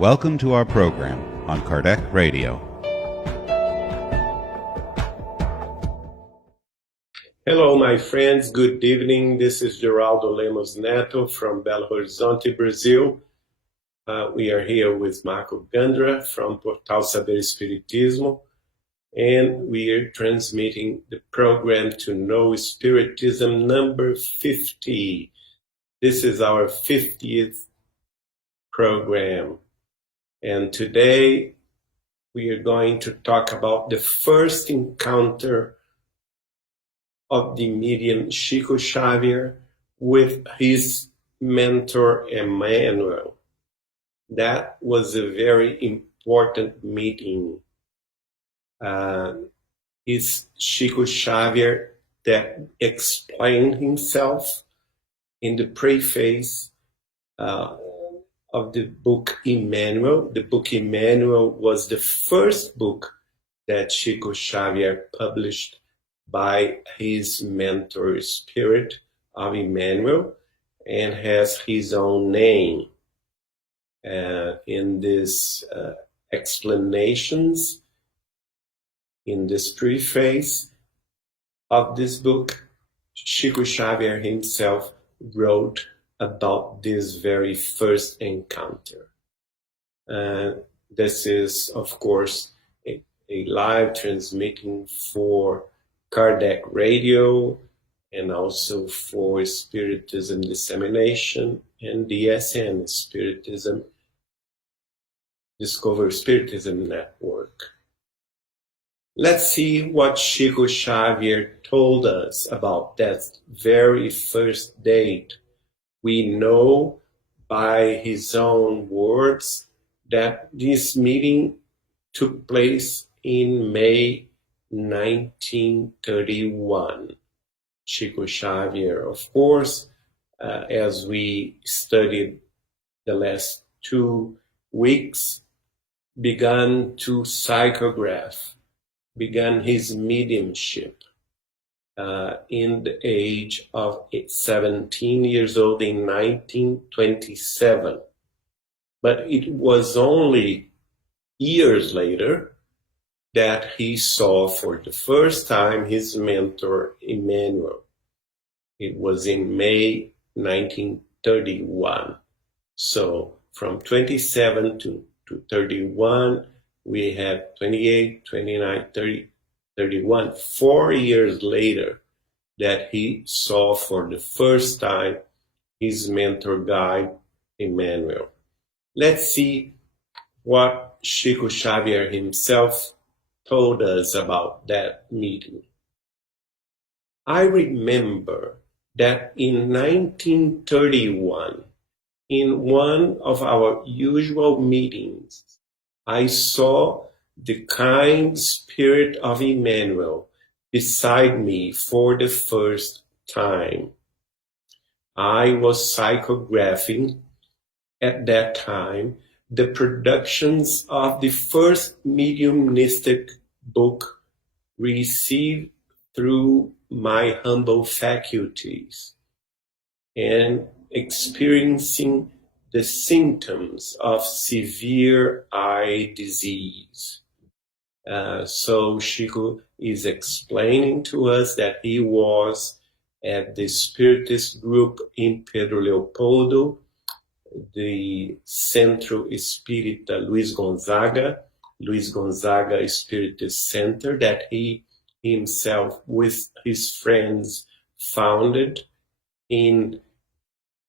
Welcome to our program on Kardec Radio. Hello, my friends. Good evening. This is Geraldo Lemos Neto from Belo Horizonte, Brazil. We are here with Marco Gandra from Portal Saber Espiritismo, and we are transmitting the program to Know Spiritism number 50. This is our 50th program, and today we are going to talk about the first encounter of the medium Chico Xavier with his mentor Emmanuel. That was a very important meeting. It's Chico Xavier that explained himself in the preface of the book Emmanuel. The book Emmanuel was the first book that Chico Xavier published by his mentor spirit of Emmanuel, and has his own name. In these explanations, in this preface of this book, Chico Xavier himself wrote about this very first encounter. This is, of course, a live transmitting for Kardec Radio and also for Spiritism Dissemination and DSN, Spiritism Discover Spiritism Network. Let's see what Chico Xavier told us about that very first date. We know by his own words that this meeting took place in May 1931. Chico Xavier, of course, as we studied the last 2 weeks, began to psychograph, began his mediumship in the age of 17 years old in 1927. But it was only years later that he saw for the first time his mentor Emmanuel. It was in May 1931. So from 27 to 31, we had 28, 29, 30, 31, 4 years later that he saw for the first time his mentor guide, Emmanuel. Let's see what Chico Xavier himself told us about that meeting. I remember that in 1931, in one of our usual meetings, I saw the kind spirit of Emmanuel beside me for the first time. I was psychographing at that time the productions of the first mediumistic book received through my humble faculties, and experiencing the symptoms of severe eye disease. So Chico is explaining to us that he was at the Spiritist group in Pedro Leopoldo, the Centro Espírita Luiz Gonzaga Spiritist Center, that he himself with his friends founded in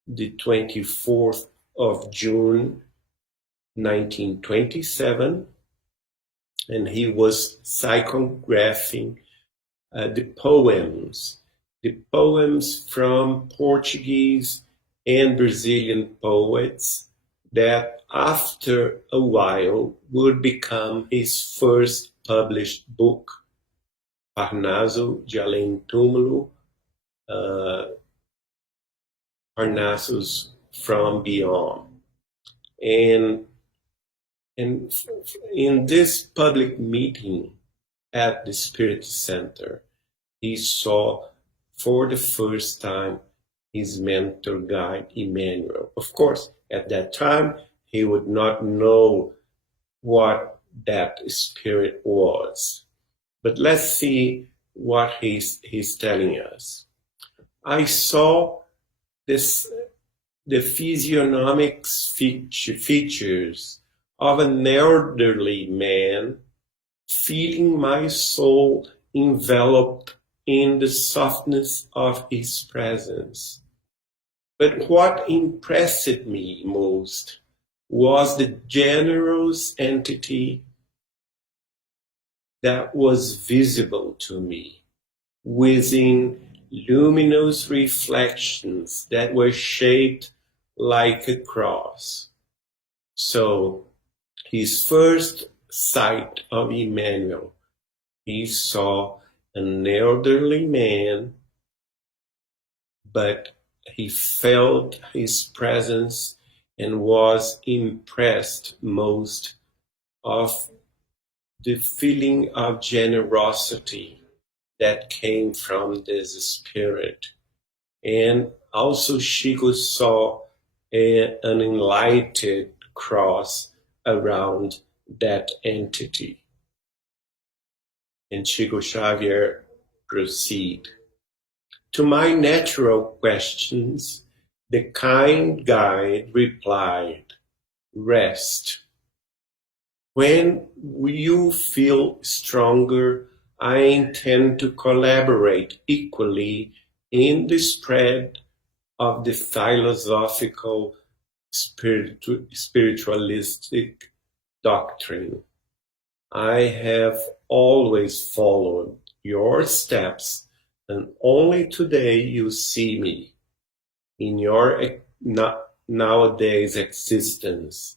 the 24th of June 1927, and he was psychographing the poems from Portuguese and Brazilian poets that after a while would become his first published book, Parnaso de Além Túmulo, Parnassus from Beyond. And in this public meeting at the Spirit Center, he saw for the first time his mentor guide, Emmanuel. Of course, at that time, he would not know what that spirit was. But let's see what he's telling us. I saw the physiognomic features of an elderly man, feeling my soul enveloped in the softness of his presence. But what impressed me most was the generous entity that was visible to me within luminous reflections that were shaped like a cross. So his first sight of Emmanuel, he saw an elderly man, but he felt his presence and was impressed most of the feeling of generosity that came from this spirit. And also Chico saw an enlightened cross around that entity. And Chico Xavier proceed. To my natural questions, the kind guide replied, rest. When you feel stronger, I intend to collaborate equally in the spread of the philosophical spiritualistic doctrine. I have always followed your steps, and only today you see me in your nowadays existence.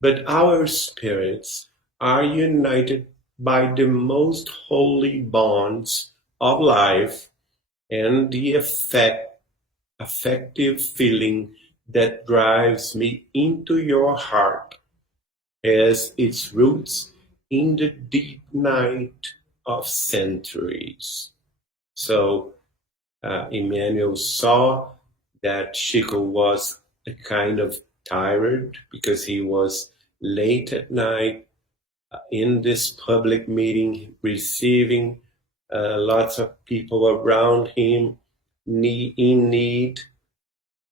But our spirits are united by the most holy bonds of life and the affective feeling that drives me into your heart has its roots in the deep night of centuries. So Emmanuel saw that Chico was a kind of tired because he was late at night in this public meeting, receiving lots of people around him in need.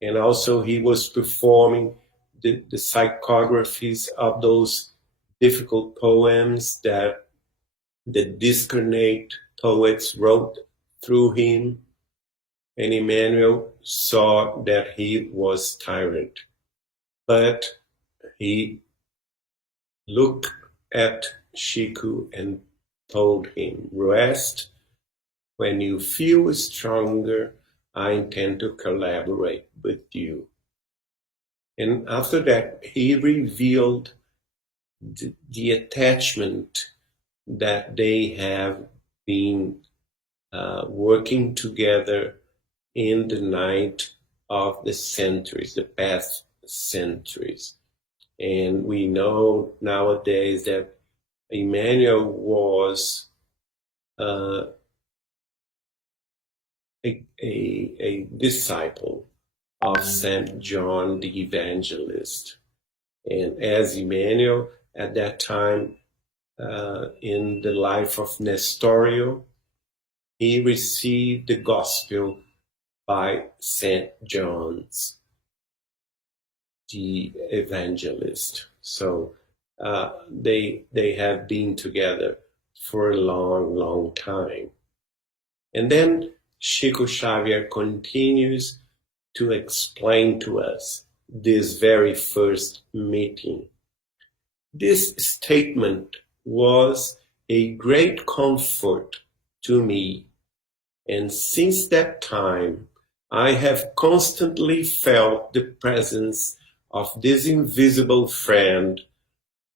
And also he was performing the psychographies of those difficult poems that the discarnate poets wrote through him. And Emmanuel saw that he was tired. But he looked at Chico and told him, rest. When you feel stronger, I intend to collaborate with you. And after that, he revealed the attachment that they have been working together in the night of the centuries, the past centuries. And we know nowadays that Emmanuel was a disciple of Saint John the Evangelist. And as Emmanuel, at that time, in the life of Nestorio, he received the gospel by Saint John the Evangelist. So they have been together for a long, long time. And then Chico Xavier continues to explain to us this very first meeting. This statement was a great comfort to me, and since that time, I have constantly felt the presence of this invisible friend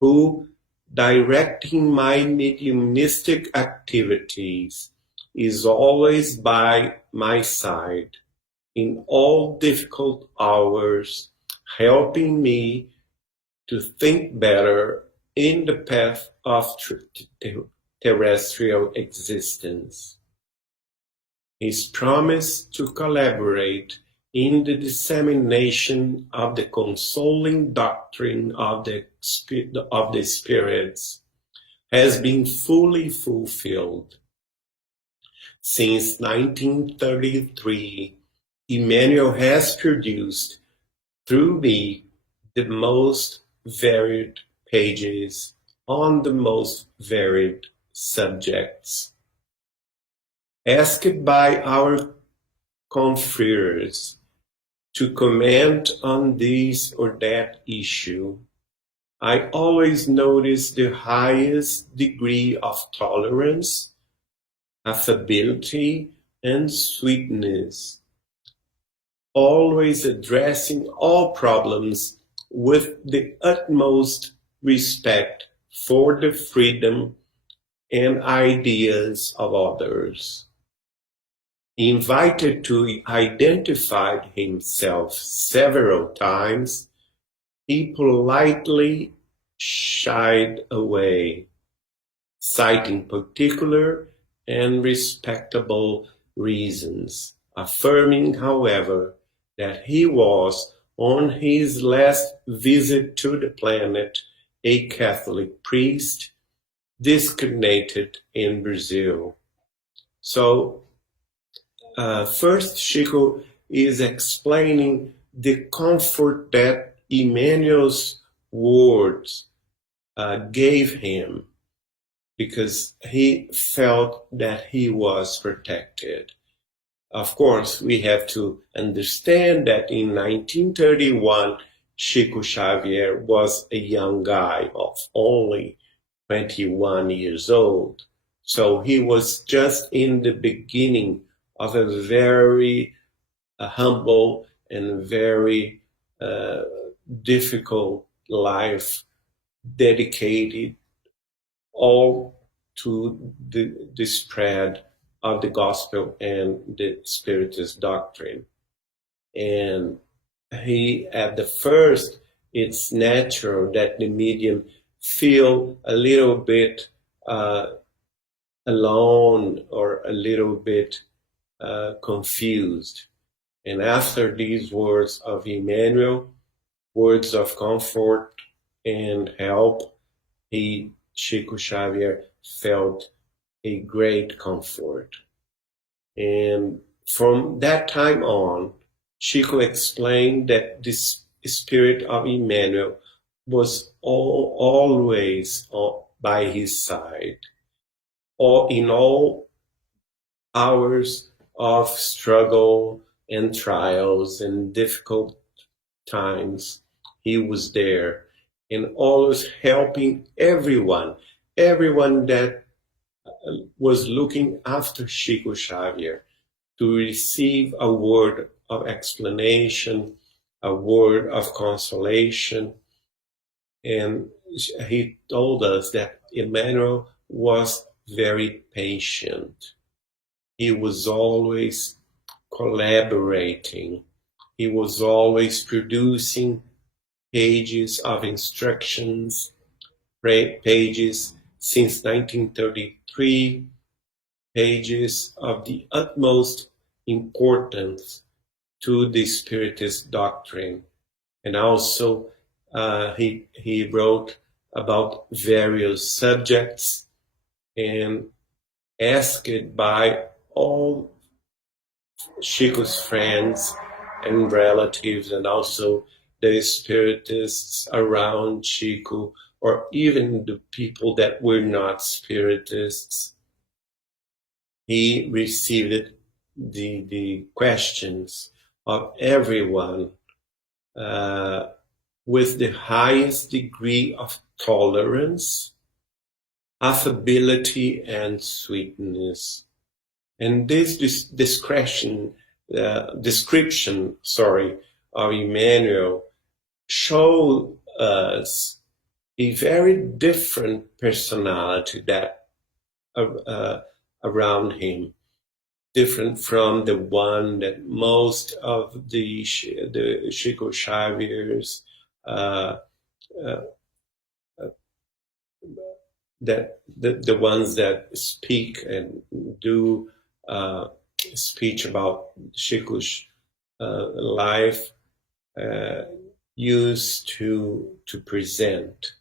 who, directing my mediumistic activities, is always by my side in all difficult hours, helping me to think better in the path of terrestrial existence. His promise to collaborate in the dissemination of the consoling doctrine of the spirits has been fully fulfilled. Since 1933, Emmanuel has produced through me the most varied pages on the most varied subjects. Asked by our confreres to comment on this or that issue, I always notice the highest degree of tolerance, affability, and sweetness, always addressing all problems with the utmost respect for the freedom and ideas of others. Invited to identify himself several times, he politely shied away, citing particular and respectable reasons, affirming, however, that he was, on his last visit to the planet, a Catholic priest discarnated in Brazil. So, first, Chico is explaining the comfort that Emmanuel's words gave him, because he felt that he was protected. Of course, we have to understand that in 1931, Chico Xavier was a young guy of only 21 years old. So he was just in the beginning of a very humble and very difficult life, dedicated all to the spread of the gospel and the Spiritist doctrine. And he, at the first, it's natural that the medium feel a little bit alone or a little bit confused. And after these words of Emmanuel, words of comfort and help, Chico Xavier felt a great comfort. And from that time on, Chico explained that this spirit of Emmanuel was always by his side, or in all hours of struggle and trials and difficult times, he was there and always helping everyone that was looking after Chico Xavier to receive a word of explanation, a word of consolation. And he told us that Emmanuel was very patient. He was always collaborating. He was always producing pages of instructions, pages since 1933, pages of the utmost importance to the Spiritist doctrine. And also he wrote about various subjects and asked by all Chico's friends and relatives, and also the Spiritists around Chico, or even the people that were not Spiritists. He received the questions of everyone with the highest degree of tolerance, affability, and sweetness. And this description of Emmanuel showed us a very different personality that around him, different from the one that most of the Chico Xavier's that the ones that speak and do speech about Chico life used to present.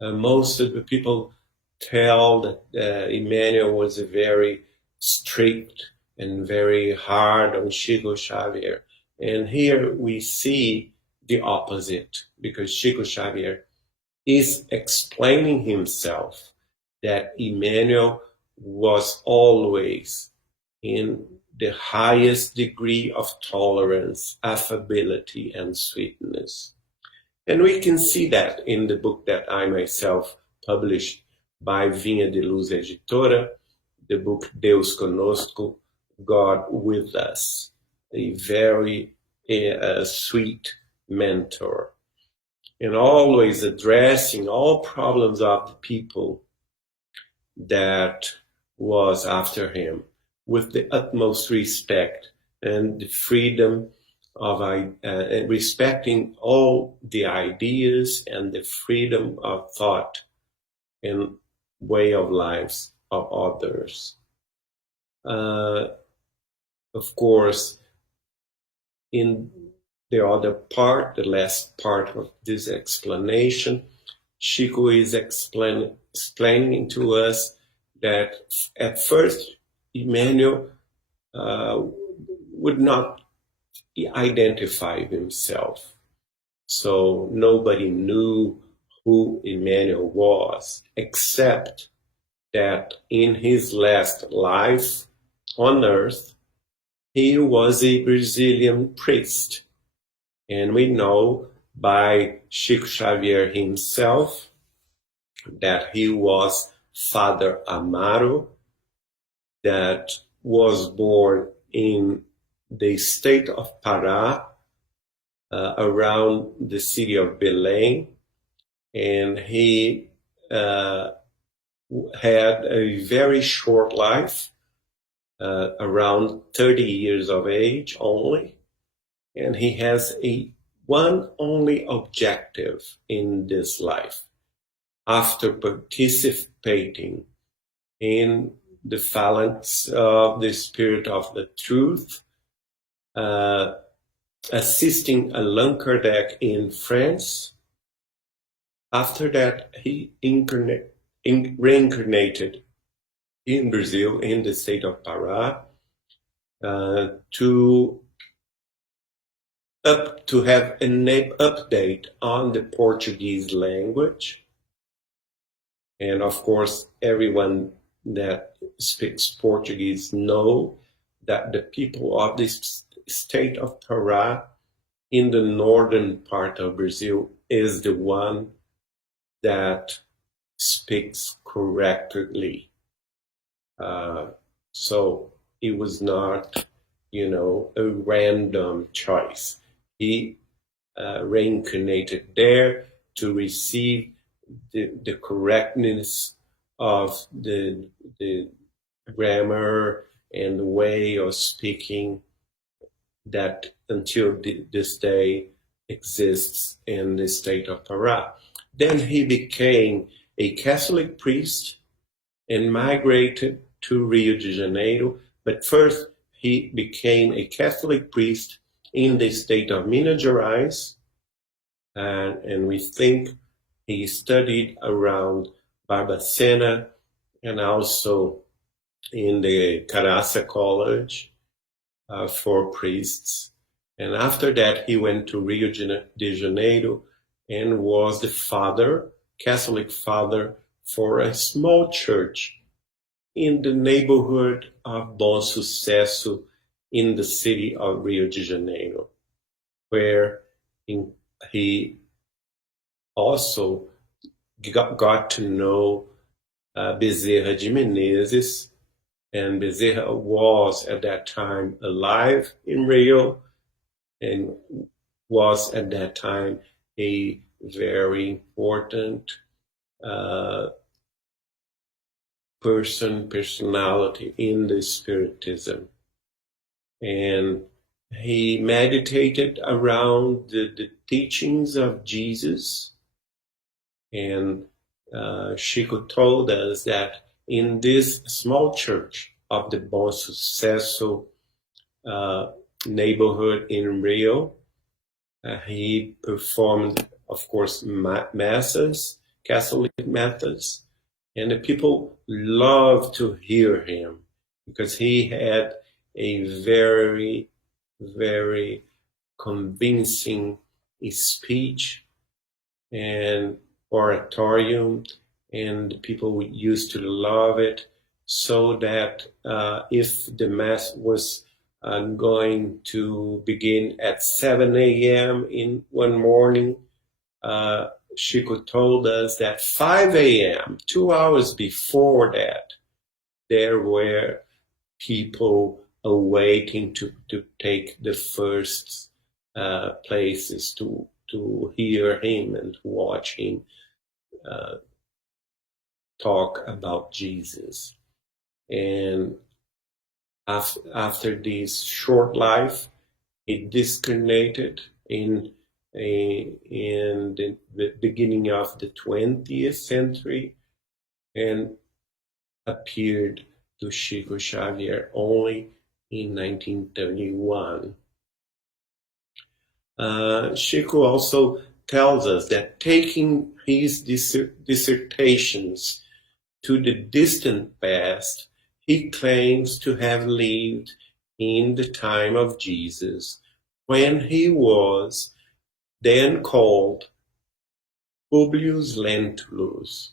Most of the people tell that Emmanuel was a very strict and very hard on Chico Xavier. And here we see the opposite, because Chico Xavier is explaining himself that Emmanuel was always in the highest degree of tolerance, affability, and sweetness. And we can see that in the book that I myself published by Vinha de Luz Editora, the book Deus Conosco, God with Us, a very sweet mentor, and always addressing all problems of the people that was after him with the utmost respect and the freedom of respecting all the ideas and the freedom of thought and way of lives of others. Of course, in the other part, the last part of this explanation, Chico is explaining to us that at first Emmanuel would not identify himself. So nobody knew who Emmanuel was, except that in his last life on earth, he was a Brazilian priest. And we know by Chico Xavier himself that he was Father Amaro, that was born in the state of Pará, around the city of Belém, and he had a very short life, around 30 years of age only, and he has one only objective in this life. After participating in the phalanx of the Spirit of the Truth, assisting Allan Kardec in France. After that, he reincarnated in Brazil, in the state of Pará, to have an update on the Portuguese language. And of course, everyone that speaks Portuguese know that the people of this state of Pará in the northern part of Brazil is the one that speaks correctly. So it was not, a random choice. He reincarnated there to receive the correctness of the grammar and the way of speaking that until this day exists in the state of Pará. Then he became a Catholic priest and migrated to Rio de Janeiro. But first, he became a Catholic priest in the state of Minas Gerais. And we think he studied around Barbacena and also in the Caraça College for priests. And after that, he went to Rio de Janeiro and was the Catholic father for a small church in the neighborhood of Bom Sucesso in the city of Rio de Janeiro, where he also got to know Bezerra de Menezes, and Bezerra was at that time alive in Rio and was at that time a very important personality in the Spiritism. And he meditated around the teachings of Jesus. And Chico told us that in this small church of the Bom Sucesso neighborhood in Rio. He performed, of course, masses, Catholic masses, and the people loved to hear him because he had a very, very convincing speech and oratorium, and people used to love it, so that if the mass was going to begin at 7 a.m. in one morning, Chico told us that 5 a.m., 2 hours before that, there were people awaiting to take the first places to hear him and watch him talk about Jesus. And after this short life, he discarnated in the beginning of the 20th century and appeared to Chico Xavier only in 1931. Chico also tells us that taking his dissertations to the distant past, he claims to have lived in the time of Jesus, when he was then called Publius Lentulus,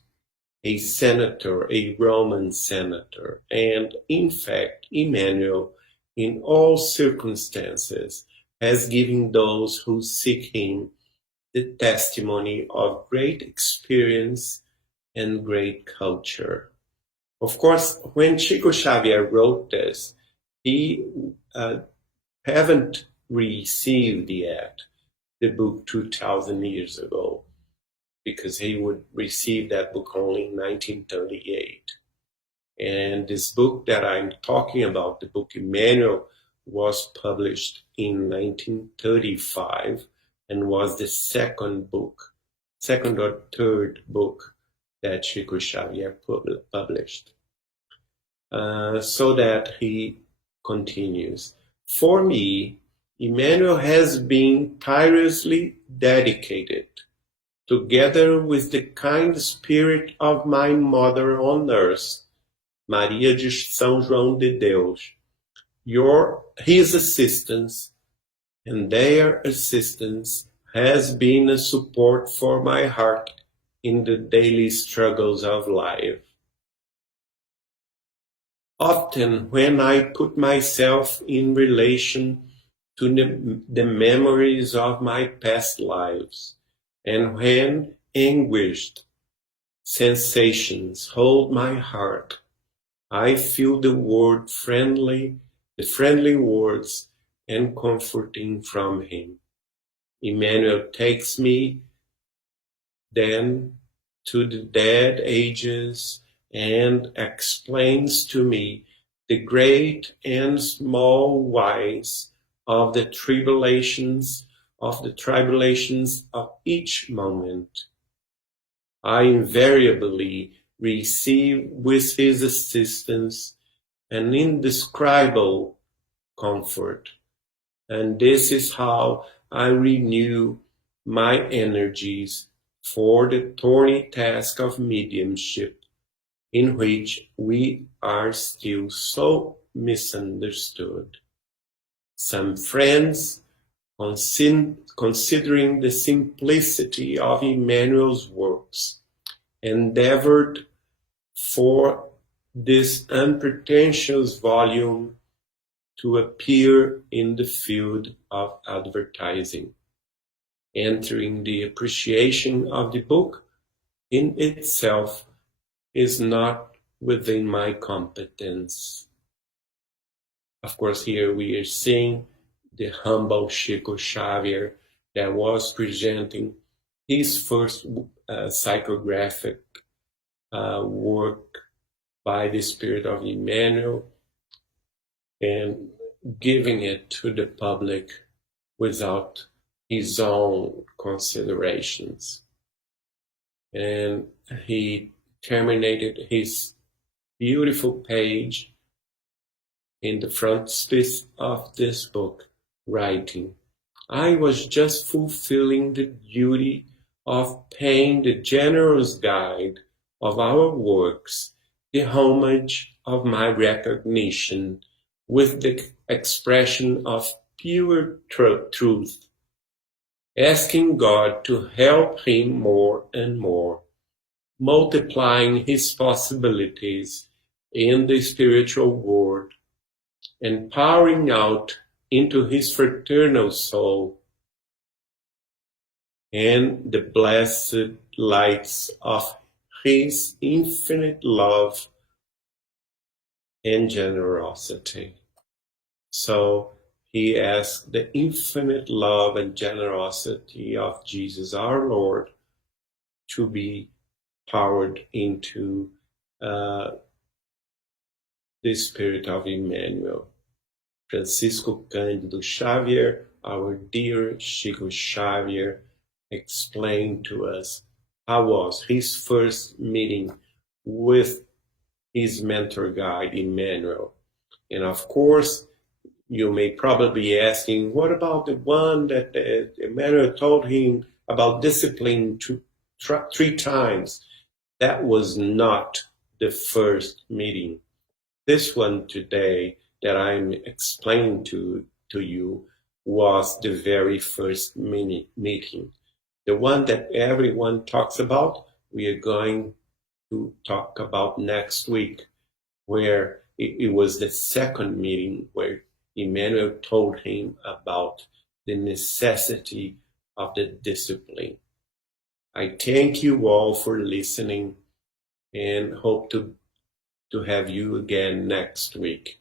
a senator, a Roman senator, and in fact, Emmanuel, in all circumstances, has given those who seek him the testimony of great experience and great culture. Of course, when Chico Xavier wrote this, he haven't received yet the book 2,000 years ago, because he would receive that book only in 1938. And this book that I'm talking about, the book Emmanuel, was published in 1935 and was the second or third book that Chico Xavier published. So that he continues. For me, Emmanuel has been tirelessly dedicated, together with the kind spirit of my mother on earth, Maria de São João de Deus, his assistance and their assistance has been a support for my heart in the daily struggles of life. Often when I put myself in relation to the memories of my past lives, and when anguished sensations hold my heart, I feel the friendly words and comforting from him. Emmanuel takes me then to the dead ages and explains to me the great and small whys of the tribulations of each moment. I invariably receive with his assistance an indescribable comfort, and this is how I renew my energies for the thorny task of mediumship, in which we are still so misunderstood. Some friends, considering the simplicity of Emmanuel's works, endeavored for this unpretentious volume to appear in the field of advertising. Entering the appreciation of the book in itself is not within my competence. Of course, here we are seeing the humble Chico Xavier that was presenting his first psychographic work by the Spirit of Emmanuel and giving it to the public without his own considerations. And he terminated his beautiful page in the frontispiece of this book writing, I was just fulfilling the duty of paying the generous guide of our works the homage of my recognition with the expression of pure truth, asking God to help him more and more, multiplying his possibilities in the spiritual world and pouring out into his fraternal soul and the blessed lights of his infinite love and generosity. So he asked the infinite love and generosity of Jesus our Lord to be poured into the spirit of Emmanuel. Francisco Cândido Xavier, our dear Chico Xavier, explained to us how was his first meeting with his mentor guide, Emmanuel. And of course, you may probably be asking, what about the one that Emmanuel told him about discipline 3 times? That was not the first meeting. This one today that I'm explaining to you was the very first meeting. The one that everyone talks about, we are going to talk about next week, where it was the second meeting where Emmanuel told him about the necessity of the discipline. I thank you all for listening and hope to have you again next week.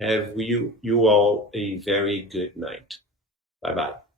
Have you all a very good night. Bye-bye.